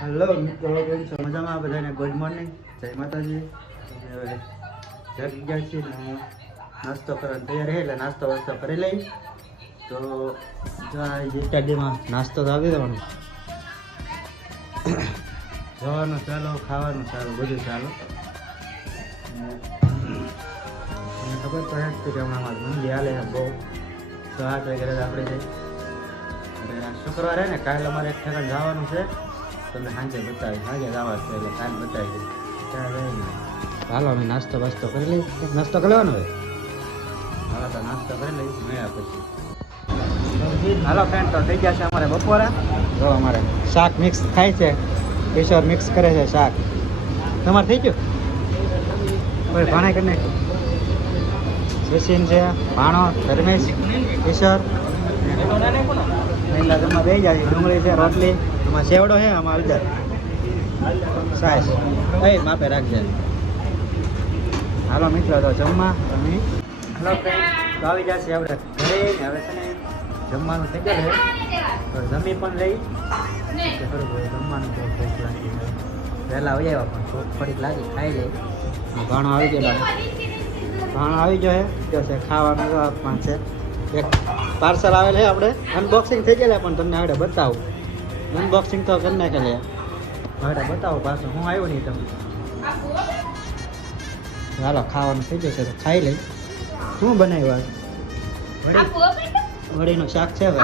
Hello મિત્રો, કેમ છો? મજામાં? બધાને ગુડ મોર્નિંગ, જય માતાજી. હવે જાગી ગયા છીએ ને નાસ્તો કરવાની તૈયાર છે, એટલે નાસ્તો વાસ્તો કરી લઈ. તો જો આ ઇત્યાદિમાં નાસ્તો તો આવી દેવાનો, જવાનું ચાલો, ખાવાનું ચાલો, બધું ચાલો. મને ખબર તો જ કે હમણાં મારે મંદી હાલે બહુ 7 વાગે આપણે જઈ. અને શુક્રવારે ને કાલે અમારે એક ઠેકાણ જવાનું છે, તમને સાંજે બતાવી, સાંજે જવા છે એટલે કાલ બતાવી દઈશ. ત્યાં જઈને હાલો અમે નાસ્તો બાસ્તો કરી લઈએ. નાસ્તો કરી લેવાનો હોય, હાલો તો નાસ્તો કરી લઈએ, મળ્યા પછી. હાલો ફ્રેન્ડ, તો થઈ ગયા છે અમારે બપોરા. જો અમારે શાક મિક્સ થાય છે, કિશોર મિક્સ કરે છે શાક. તમારે થઈ ગયું? કોઈ ભાણે કરી નાખ્યું. સચિન છે, ભાણો, ધર્મેશ, કિશોર. એટલા જમવા બે જાય. ડુંગળી છે, રોટલી, આમાં સેવડો છે, આમાં હળદર, સાસ એ માપે રાખજે. હાલો મિત્રો, તો જમવા તમે. હાલો ફ્રેન્ડ, તો આવી જશે આપણે ઘરે. હવે છે ને જમવાનું થઈ ગયું છે, તો જમી પણ લઈ. જમવાનું બહુ ભૂખ લાગી, વહેલા આવી આવ્યા પણ ભૂખ થોડીક લાગી, ખાઈ લઈ. ભાણો આવી ગયેલો, ભાણો આવી ગયો છે, ખાવાનું પણ છે. એક પાર્સલ આવેલ છે, આપણે અનબોક્સિંગ થઈ ગયેલા, પણ તમને આપણે બતાવું. અનબોક્સિંગ તો કરી નાખેલી, હવે બતાવો પાછું હું આવ્યો નહીં તમને. હાલો ખાવાનું થઈ જશે તો ખાઈ લઈ. શું બનાવ્યું? વડીનું શાક છે. હવે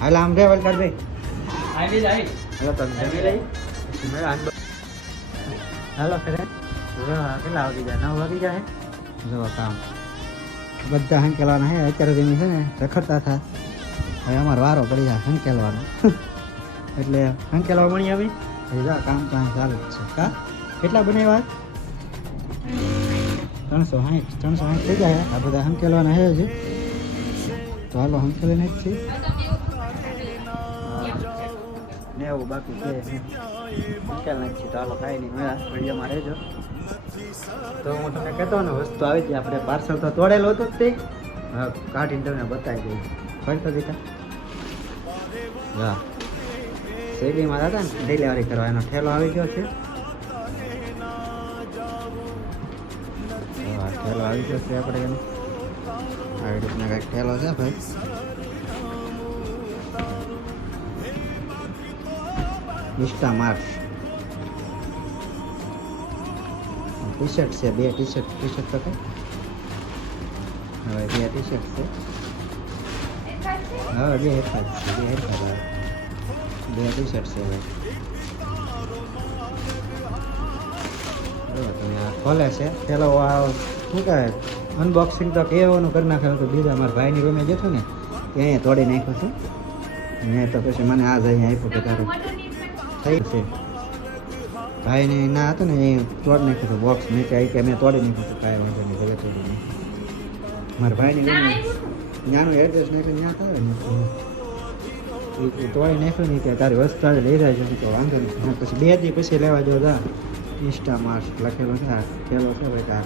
હાલ આમ રે વલકાર ભાઈ, હાલો તમે જમી લઈ. હાલો ફ્રેન્ડ, કેટલા વાગી જાય? 9 વાગી જાય. જો કામ બધા હંકેલવાના હે. અત્યારે જમી છે ને રખડતા હતા, હવે અમારો વારો પડી જાય હંકેલવાનો. એટલે હંકેલવા મળી આવી. જા કામ તો ચાલુ જ છે. કા કેટલા બનાવ્યા? 360 થઈ જાય. આ બધા હંકેલવાના હે હજી. તો હાલો હંકેલી નહીં જ છે ને, એવું બાકી છે હંકેલ નહીં છે. તો હાલો ખાઈ નહીં મેળા વિડીયોમાં રહેજો. તો હું તમને કહેતો ને વસ્તુ આવી ગઈ. આપણે પાર્સલ તો તોડેલું હતું જ તે, હા કાઢીને તમને બતાવી દઈએ. ફરતો દીધા હા શેરીમાં હતા ને ડિલિવરી કરવા, એનો ઠેલો આવી ગયો છે. ઠેલો આવી ગયો છે આપણે એનો, આવી રીતના કંઈક ઠેલો છે ભાઈ. ઇન્સ્ટા માર્ટ ટી-શર્ટ છે, 2 ટી-શર્ટ તો કઈ હવે 2 ટી-શર્ટ છે. હવે 2 હેરખા છે, 2 હેરખા, 2 ટી-શર્ટ છે ભાઈ. બરાબર, તમે આ ખોલે છે પેલો શું કહે અનબોક્સિંગ તો કહેવાનું કરી નાખ્યું તો બીજા મારા ભાઈની રૂમે જતો ને ત્યાં તોડી નાખ્યું છું. મેં તો પછી મને આ જ અહીંયા આપ્યું કે તારું થઈ છે. ભાઈને ના હતું ને એ તોડી નાખ્યું હતું બોક્સ. મેં કે મેં તોડી નાખ્યું હતું, કાંઈ વાંધો નહીં, ભલે તોડી નહીં. મારા ભાઈની રૂમે ત્યાંનું એડ્રેસ નાખ્યું, ત્યાં થાય ને એ તોડી નાખ્યું નહીં. ત્યાં તારી વસ્તુ આજે લઈ જાય છે તો વાંધો નહીં. પછી 2 દી પછી લેવા જો જા. ઇન્સ્ટા માર્ટ લખેલો છે, આ પેલો છે ભાઈ.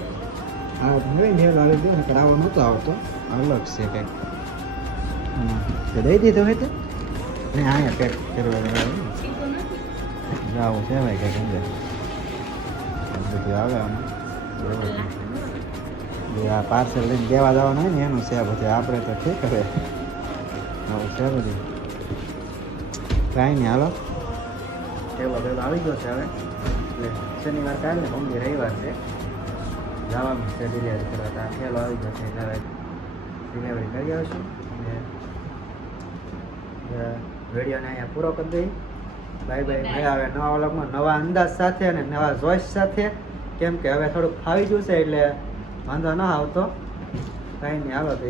આ હવે નેલ આવી ગયો ને, આવો નહોતો આવતો, અલગ છે કંઈક. તો દઈ દીધો હોય તો ને અહીંયા પેક કરવા જાવું છે ભાઈ કંઈક અંદર બધું આવે આમાં. આ પાર્સલ લઈને દેવા જવાનું હોય ને એનું છે બધું. આપણે તો ઠીક હવે આવું છે બધું, કાંઈ નહીં. હાલો ટેલો પેલો આવી ગયો છે હવે. એટલે શનિવાર કાલે ને મમ્મી રવિવાર છે, જવાનું છે ડિલિવરી કરવા. ત્યાં ઠેલો આવી ગયો છે એટલે હવે ડિલિવરી કરી આવશું. અને વિડીયોને અહીંયા પૂરો કરી દઈ. Bye bye. મળ્યા હવે નવા વ્લોગમાં નવા અંદાજ સાથે અને નવા જોશ સાથે. કેમ કે હવે થોડુંક ફાવી ગયું છે એટલે વાંધો ન આવતો. કાંઈ નહીં, હાલો તો